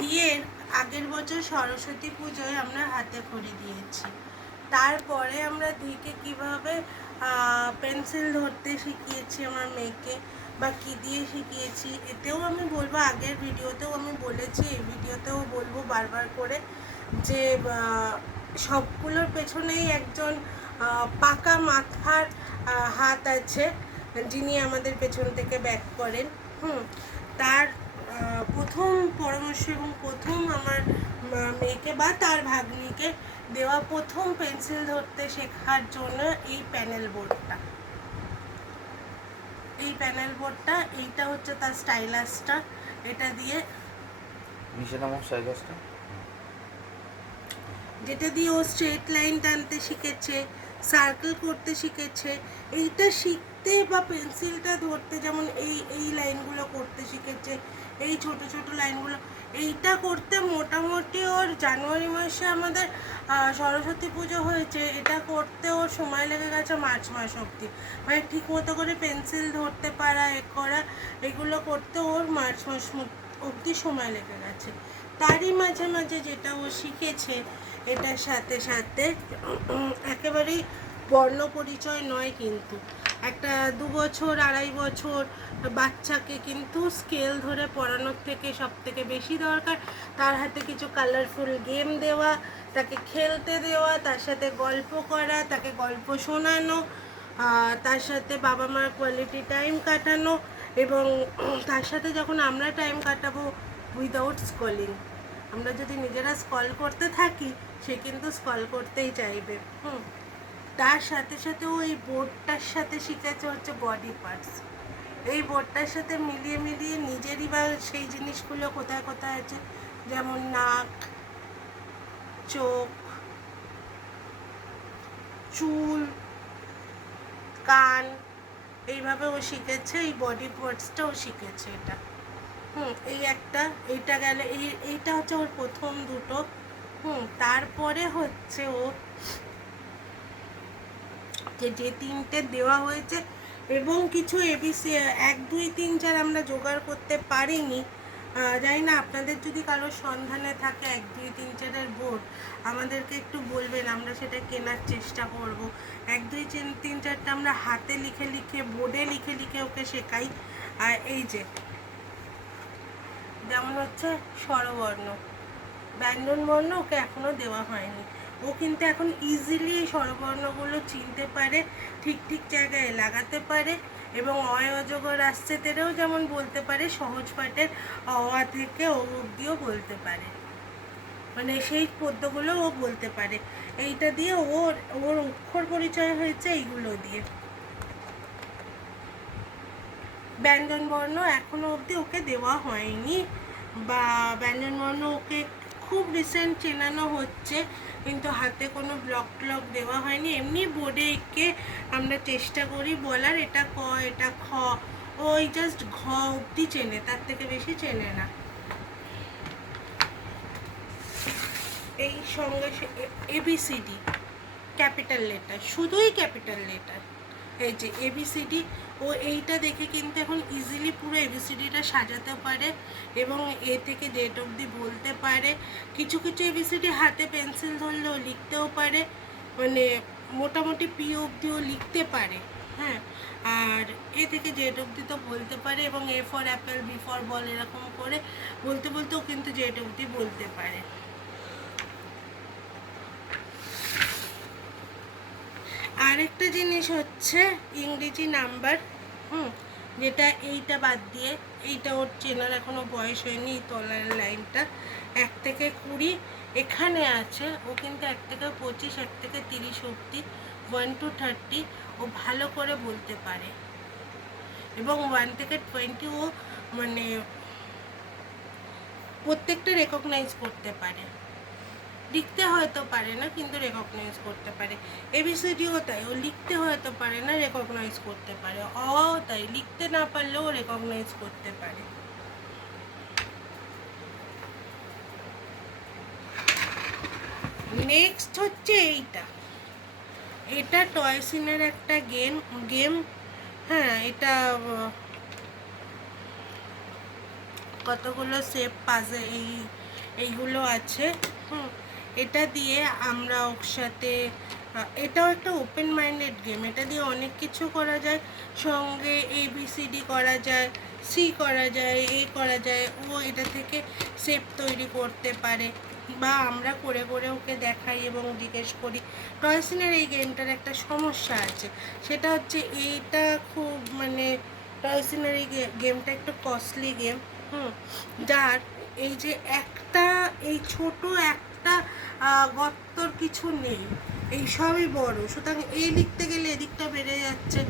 ধিয়ের আগের বছর সরস্বতী পুজোয় আমরা হাতে খড়ি দিয়েছি। তারপরে আমরা ধিকে কিভাবে পেন্সিল ধরতে শিখিয়েছি আমার মেয়েকে, বা কী দিয়ে শিখিয়েছি, এতেও আমি বলবো, আগের ভিডিওতেও আমি বলেছি, এই ভিডিওতেও বলবো বারবার করে, যে সবগুলোর পেছনেই একজন পাকা মাথার হাত আছে, যিনি আমাদের পেছন থেকে ব্যাক করেন। তার প্রথম পরামর্শ এবং প্রথম আমার মেয়েকে বা তার ভাগ্নিকে দেওয়া প্রথম পেন্সিল ধরতে শেখার জন্য এই প্যানেল বোর্ডটা, এইটা হচ্ছে তার স্টাইলাসটা। এটা দিয়ে যেটা দিয়ে ও স্ট্রেট লাইন টানতে শিখেছে, সার্কেল করতে শিখেছে। এইটা শিখতে বা পেন্সিলটা ধরতে, যেমন এই লাইনগুলো করতে শিখেছে, এই ছোট ছোট লাইনগুলো, এইটা করতে মোটামুটি ওর জানুয়ারি মাসে আমাদের সরস্বতী পুজো হয়েছে, এটা করতে ওর সময় লেগে গেছে মার্চ মাস অবধি। মানে ঠিক মতো করে পেন্সিল ধরতে পারা, করা, এগুলো করতে ওর মার্চ মাস অবধি সময় লেগে গেছে। তারই মাঝে মাঝে যেটা ও শিখেছে, এটার সাথে সাথে একেবারেই বর্ণ পরিচয় নয়, কিন্তু একটা 2 বছর 2.5 বছর বাচ্চাকে কিন্তু স্কেল ধরে পড়ানোর থেকে সব থেকে বেশি দরকার তার হাতে কিছু কালারফুল গেম দেওয়া, তাকে খেলতে দেওয়া, তার সাথে গল্প করা, তাকে গল্প শোনানো, তার সাথে বাবা মার কোয়ালিটি টাইম কাটানো, এবং তার সাথে যখন আমরা টাইম কাটাবো উইদাউট স্কলিং। আমরা যদি নিজেরা স্কল করতে থাকি, সে কিন্তু স্কল করতেই চাইবে। তার সাথে সাথে ওই বোর্ডটার সাথে শিখেছে হচ্ছে বডি পার্টস। এই বোর্ডটার সাথে মিলিয়ে মিলিয়ে নিজেরই বা সেই জিনিসগুলো কোথায় কোথায় আছে, যেমন নাক, চোখ, চুল, কান, এইভাবে ও শিখেছে। এই বডি পার্টসটাও শিখেছে। এটা এইটা গেলে এইটা হচ্ছে ওর প্রথম দুটো। তারপরে হচ্ছে ও যে 3টে দেওয়া হয়েছে, এবং কিছু এবিসি 1 2 3 4 আমরা জোগাড় করতে পারিনি। জানি না, আপনাদের যদি কারোর সন্ধানে থাকে 1 2 3 4 বোর্ড, আমাদেরকে একটু বলবেন, আমরা সেটা কেনার চেষ্টা করব। 1 2 3 4টা আমরা হাতে লিখে লিখে, বোর্ডে লিখে লিখে ওকে শেখাই। আর এই যে যেমন হচ্ছে স্বরবর্ণ, ব্যঞ্জনবর্ণ ওকে এখনও দেওয়া হয়নি। ও কিন্তু এখন ইজিলি এই স্বরবর্ণগুলো চিনতে পারে, ঠিক ঠিক জায়গায় লাগাতে পারে, এবং অয় অজগর আসছে তেরেও যেমন বলতে পারে, সহজ পাঠের অ থেকে ও অব্দিও বলতে পারে। মানে সেই পদ্যগুলো ও বলতে পারে। এইটা দিয়ে ওর অক্ষর পরিচয় হয়েছে এইগুলো দিয়ে। ব্যঞ্জনবর্ণ এখনও অবধি ওকে দেওয়া হয়নি, বা ব্যঞ্জনবর্ণ ওকে খুব রিসেন্ট চেনানো হচ্ছে, কিন্তু হাতে কোনো ব্লক ট্লক দেওয়া হয়নি। এমনি বোর্ডে এঁকে আমরা চেষ্টা করি বলার, এটা ক, এটা খ, ওই জাস্ট ঘ অবধি চেনে, তার থেকে বেশি চেনে না। এই সঙ্গে এবিসিডি ক্যাপিটাল লেটার, শুধুই ক্যাপিটাল লেটার। এই যে এবিসিডি, ও এইটা দেখে কিন্তু এখন ইজিলি পুরো এবিসিডিটা সাজাতে পারে, এবং এ থেকে জেড অবধি বলতে পারে। কিছু কিছু এবিসিডি হাতে পেন্সিল ধরলেও লিখতেও পারে, মানে মোটামুটি পি অবধিও লিখতে পারে। আর এ থেকে জেড অবধি তো বলতে পারে, এবং A for apple, B for ball, এরকম করে বলতে বলতেও কিন্তু জেড অবধি বলতে পারে। আরেকটা জিনিস হচ্ছে ইংরেজি নাম্বার, যেটা এইটা বাদ দিয়ে, এইটা ওর চেনার এখনও বয়স হয়নি। তলার লাইনটা 1 থেকে 20 এখানে আছে, ও কিন্তু 1 থেকে 25, 1 থেকে 30 অবধি, 1 to 30 ও ভালো করে বলতে পারে, এবং 1 থেকে 20 ও মানে প্রত্যেকটা রেকগনাইজ করতে পারে। লিখতে হয়তো পারে না, কিন্তু রেকগনাইজ করতে পারে। এবিসিডিও তাই, ও লিখতে হয়তো পারে না, রেকগনাইজ করতে পারে। অও তাই, লিখতে না পারলেও রেকগনাইজ করতে পারে। নেক্সট হচ্ছে এটা টয়সিনের একটা গেম। এটা কতগুলো শেপ পাজে, এই এইগুলো আছে। এটা দিয়ে আমরা ওর সাথে এটাও একটা ওপেন মাইন্ডেড গেম, এটা দিয়ে অনেক কিছু করা যায়, সঙ্গে ABCD করা যায়, সি করা যায়, এ করা যায়, ও এটা থেকে শেপ তৈরি করতে পারে, বা আমরা করে করে ওকে দেখাই এবং জিজ্ঞেস করি। টয়সিনের এই গেমটার একটা সমস্যা আছে, সেটা হচ্ছে এইটা খুব মানে টয়সিনের এই গেমটা একটু কস্টলি গেম। যার এই যে একটা এই ছোট একটা গর্তর কিছু নেই, এই সবই বড়, সুতরাং এই লিখতে গেলে এদিকটা বেড়ে যাচ্ছে,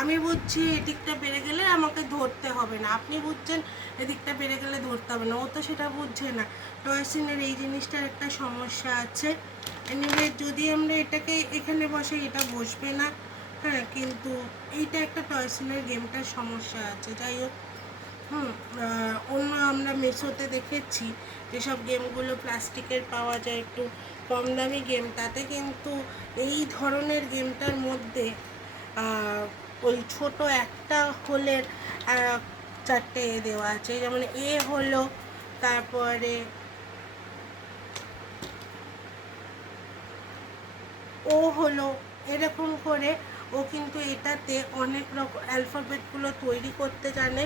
আমি বুঝছি এদিকটা বেড়ে গেলে আমাকে ধরতে হবে না, আপনি বুঝছেন এদিকটা বেড়ে গেলে ধরতে হবে না, ও তো সেটা বুঝছে না। টয়সিনের এই জিনিসটার একটা সমস্যা আছে। এনিওয়ে, যদি আমরা এটাকে এখানে বসে এটা বসবে না, হ্যাঁ, কিন্তু এইটা একটা টয়সিনের গেমটার সমস্যা আছে। যাই হোক, অন্য আমরা মেসোতে দেখেছি যেসব গেমগুলো প্লাস্টিকের পাওয়া যায়, একটু কম দামি গেম, তাতে কিন্তু এই ধরনের গেমটার মধ্যে ওই ছোট একটা হোলের 4টে দেওয়া আছে, যেমন এ হলো, তারপরে ও হলো, এরকম করে ও কিন্তু এটাতে অনেক রকম অ্যালফাবেটগুলো তৈরি করতে জানে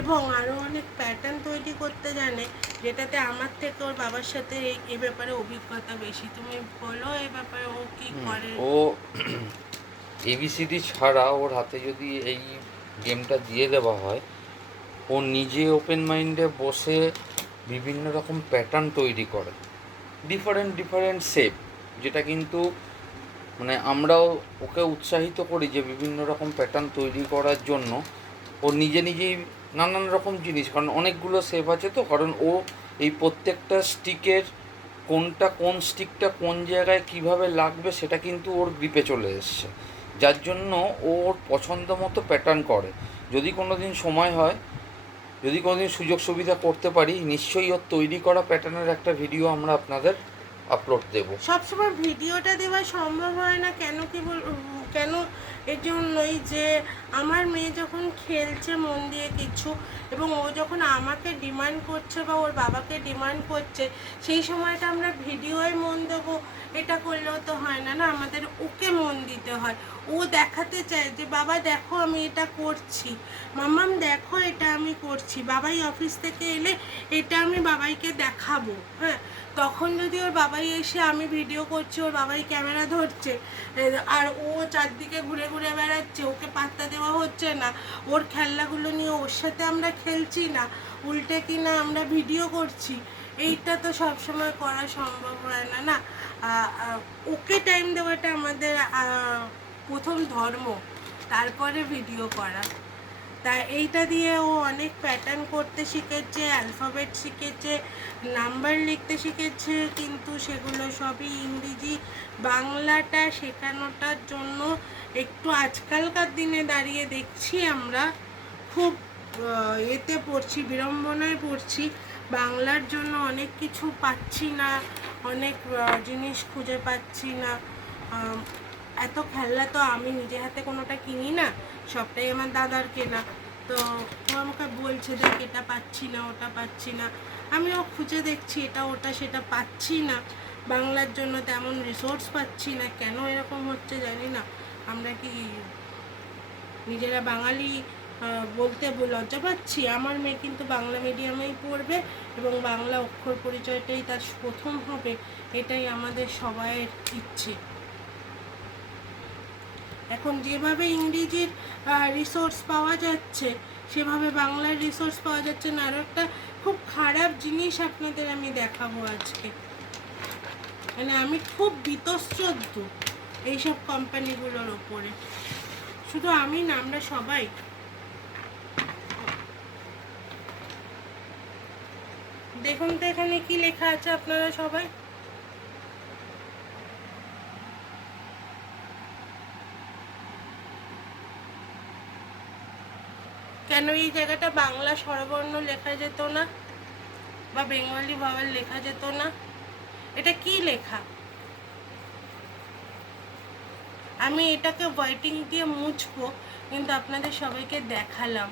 এবং আরও অনেক প্যাটার্ন তৈরি করতে জানে, যেটাতে আমার থেকে ওর বাবার সাথে এই ব্যাপারে অভিজ্ঞতা বেশি। তুমি বলো এই ব্যাপারে ও কী করে। ও ABCD ছাড়া ওর হাতে যদি এই গেমটা দিয়ে দেওয়া হয়, ও নিজে ওপেন মাইন্ডে বসে বিভিন্ন রকম প্যাটার্ন তৈরি করে, ডিফারেন্ট ডিফারেন্ট শেপ, যেটা কিন্তু মানে আমরাও ওকে উৎসাহিত করি যে বিভিন্ন রকম প্যাটার্ন তৈরি করার জন্য। ও নিজে নিজেই নানান রকম জিনিস, কারণ অনেকগুলো শেপ আছে তো, কারণ ও এই প্রত্যেকটা স্টিকের কোন স্টিকটা কোন জায়গায় কিভাবে লাগবে সেটা কিন্তু ওর গ্রিপে চলে এসছে, যার জন্য ও ওর পছন্দ মতো প্যাটার্ন করে। যদি কোনো দিন সময় হয়, যদি কোনো দিন সুযোগ সুবিধা করতে পারি, নিশ্চয়ই ওর তৈরি করা প্যাটার্নের একটা ভিডিও আমরা আপনাদের আপলোড দেবো। সবসময় ভিডিওটা দেওয়া সম্ভব হয় না, কেন কেন এর জন্যই যে আমার মেয়ে যখন খেলছে মন দিয়ে কিছু, এবং ও যখন আমাকে ডিমান্ড করছে বা ওর বাবাকে ডিমান্ড করছে, সেই সময়টা আমরা ভিডিওয় মন দেবো এটা করলেও তো হয় না, না, আমাদের ওকে মন দিতে হয়। ও দেখাতে চায় যে বাবা দেখো আমি এটা করছি, মাম্মাম দেখো এটা আমি করছি, বাবাই অফিস থেকে এলে এটা আমি বাবাইকে দেখাবো। হ্যাঁ, তখন যদি ওর বাবাই এসে আমি ভিডিও করছি, ওর বাবাই ক্যামেরা ধরছে আর ও চারদিকে ঘুরে ঘুরে বেড়াচ্ছে, ওকে পাত্তা দেওয়া হচ্ছে না, ওর খেলনাগুলো নিয়ে ওর সাথে আমরা খেলছি না, উল্টে কিনা আমরা ভিডিও করছি, এইটা তো সবসময় করা সম্ভব হয় না, না। ওকে টাইম দেওয়াটা আমাদের প্রথম ধর্ম, তারপরে ভিডিও করা। তা এইটা দিয়ে ও অনেক প্যাটার্ন করতে শিখেছে, অ্যালফাবেট শিখেছে, নাম্বার লিখতে শিখেছে, কিন্তু সেগুলো সবই ইংরেজি। বাংলাটা শেখানোটার জন্য একটু আজকালকার দিনে দাঁড়িয়ে দেখছি আমরা খুব এতে পড়ছি, বিড়ম্বনায় পড়ছি, বাংলার জন্য অনেক কিছু পাচ্ছি না, অনেক জিনিস খুঁজে পাচ্ছি না। এত খেলনা তো আমি নিজে হাতে কোনোটা কিনি না, সবটাই আমার দাদার কেনা। তো ও আমাকে বলছে দেখ এটা পাচ্ছি না, ওটা পাচ্ছি না, আমিও খুঁজে দেখছি এটা ওটা সেটা পাচ্ছি না, বাংলার জন্য তেমন রিসোর্স পাচ্ছি না। কেন এরকম হচ্ছে জানি না, আমরা কি নিজেরা বাঙালি বলতে লজ্জা পাচ্ছি? আমার মেয়ে কিন্তু বাংলা মিডিয়ামেই পড়বে এবং বাংলা অক্ষর পরিচয়টাই তার প্রথম হবে, এটাই আমাদের সবাইয়ের ইচ্ছে। এখন যেভাবে ইংরেজির রিসোর্স পাওয়া যাচ্ছে, সেভাবে বাংলার রিসোর্স পাওয়া যাচ্ছে না। আরও একটা খুব খারাপ জিনিস আপনাদের আমি দেখাবো আজকে, মানে আমি খুব বীতশ্রদ্ধ এইসব কোম্পানিগুলোর ওপরে, শুধু আমি না, আমরা সবাই। দেখুন তো এখানে কি লেখা আছে আপনারা সবাই। কেন এই জায়গাটা বাংলা স্বরবর্ণ লেখা যেত না বা বেঙ্গলি ভাওয়াল লেখা যেত না? এটা কি লেখা? আমি এটাকে হোয়াইটিং দিয়ে মুছবো, কিন্তু আপনাদের সবাইকে দেখালাম।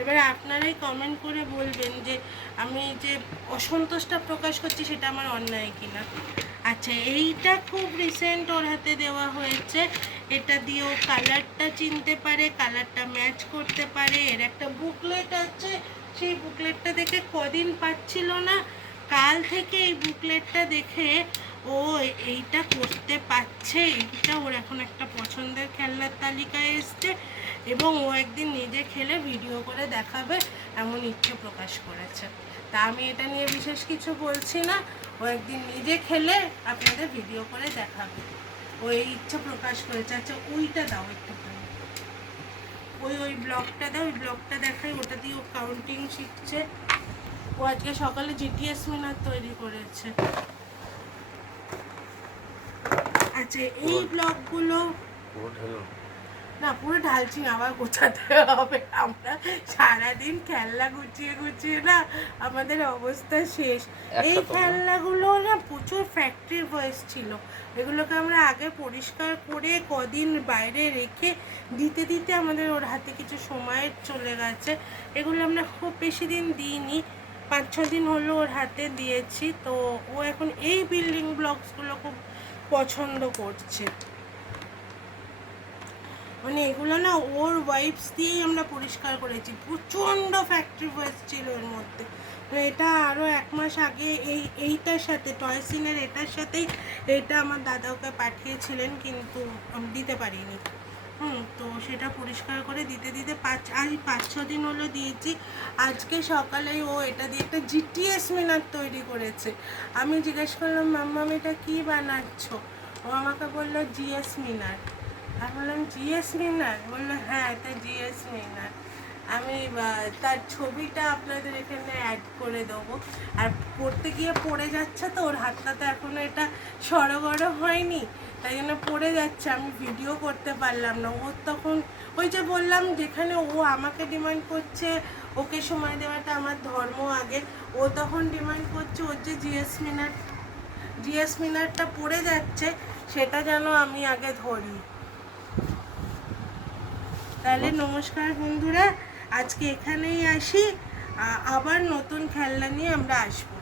এবার আপনারাই কমেন্ট করে বলবেন যে আমি যে অসন্তোষটা প্রকাশ করছি সেটা আমার অন্যায় কিনা। আচ্ছা, এইটা খুব রিসেন্ট ওর হাতে দেওয়া হয়েছে। এটা দিয়ে ও কালারটা চিনতে পারে, কালারটা ম্যাচ করতে পারে। এর একটা বুকলেট আছে, সেই বুকলেটটা দেখে কদিন পাচ্ছিল না, কাল থেকে এই বুকলেটটা দেখে ও এইটা করতে পারছে। এইটা ওর এখন একটা পছন্দের খেলনার তালিকায় এসছে এবং ও একদিন নিজে খেলে ভিডিও করে দেখাবে এমন ইচ্ছে প্রকাশ করেছে। তা আমি এটা নিয়ে বিশেষ কিছু বলছি না, ও একদিন নিজে খেলে আপনাদের ভিডিও করে দেখাবে। ও এই ইচ্ছা প্রকাশ করেছে। আচ্ছা, ওইটা দাও একটুখানি, ওই ব্লগটা দাও, ওই ব্লগটা দেখাই, ওটা দিয়ে ও কাউন্টিং শিখছে। ও আজকে সকালে জিটিএস মিনার তৈরি করেছে। আচ্ছা, এই ব্লগগুলো না পুরো ঢালছি না, আবার গোছাতে হবে। আমরা সারাদিন খেলনা গুছিয়ে গুছিয়ে না আমাদের অবস্থা শেষ। এই খেলনাগুলো না প্রচুর ফ্যাক্টরির ভয়েস ছিল, এগুলোকে আমরা আগে পরিষ্কার করে কদিন বাইরে রেখে দিতে দিতে আমাদের ওর হাতে কিছু সময় চলে গেছে। এগুলো আমরা খুব বেশি দিন দিইনি, 5-6 দিন হলো ওর হাতে দিয়েছি। তো ও এখন এই বিল্ডিং ব্লকসগুলো খুব পছন্দ করছে। মানে এগুলো না ওর ওয়াইপস দিয়েই আমরা পরিষ্কার করেছি, প্রচণ্ড ফ্যাক্টরি ওয়েস্ট ছিল এর মধ্যে। তো এটা আরও 1 মাস আগে এইটার সাথে টয়সিনের এটার সাথেই এটা আমার দাদা ওকে পাঠিয়েছিলেন, কিন্তু আমি দিতে পারিনি। তো সেটা পরিষ্কার করে দিতে দিতে 5-6 দিন হলো দিয়েছি। আজকে সকালেই ও এটা দিয়ে একটা জিটিএস মিনার তৈরি করেছে। আমি জিজ্ঞেস করলাম, মাম্মাম এটা কী বানাচ্ছ? ও আমাকে বললো জিএস মিনার। আমি বললাম জিএস মিনার? বললো হ্যাঁ, এটা জিএস মিনার। আমি তার ছবিটা আপনাদের এখানে অ্যাড করে দেবো। আর পড়তে গিয়ে পড়ে যাচ্ছে, তো ওর হাতটা তো এখনও এটা সড়গড় হয়নি, তাই জন্য পড়ে যাচ্ছে, আমি ভিডিও করতে পারলাম না। ওর তখন ওই যে বললাম, যেখানে ও আমাকে ডিমান্ড করছে ওকে সময় দেওয়াটা আমার ধর্ম আগে, ও তখন ডিমান্ড করছে ওর যে জিএস মিনারটা পড়ে যাচ্ছে সেটা যেন আমি আগে ধরি। তাহলে নমস্কার বন্ধুরা, আজকে এখানেই আসি, আবার নতুন খেলনা নিয়ে আমরা আসবো।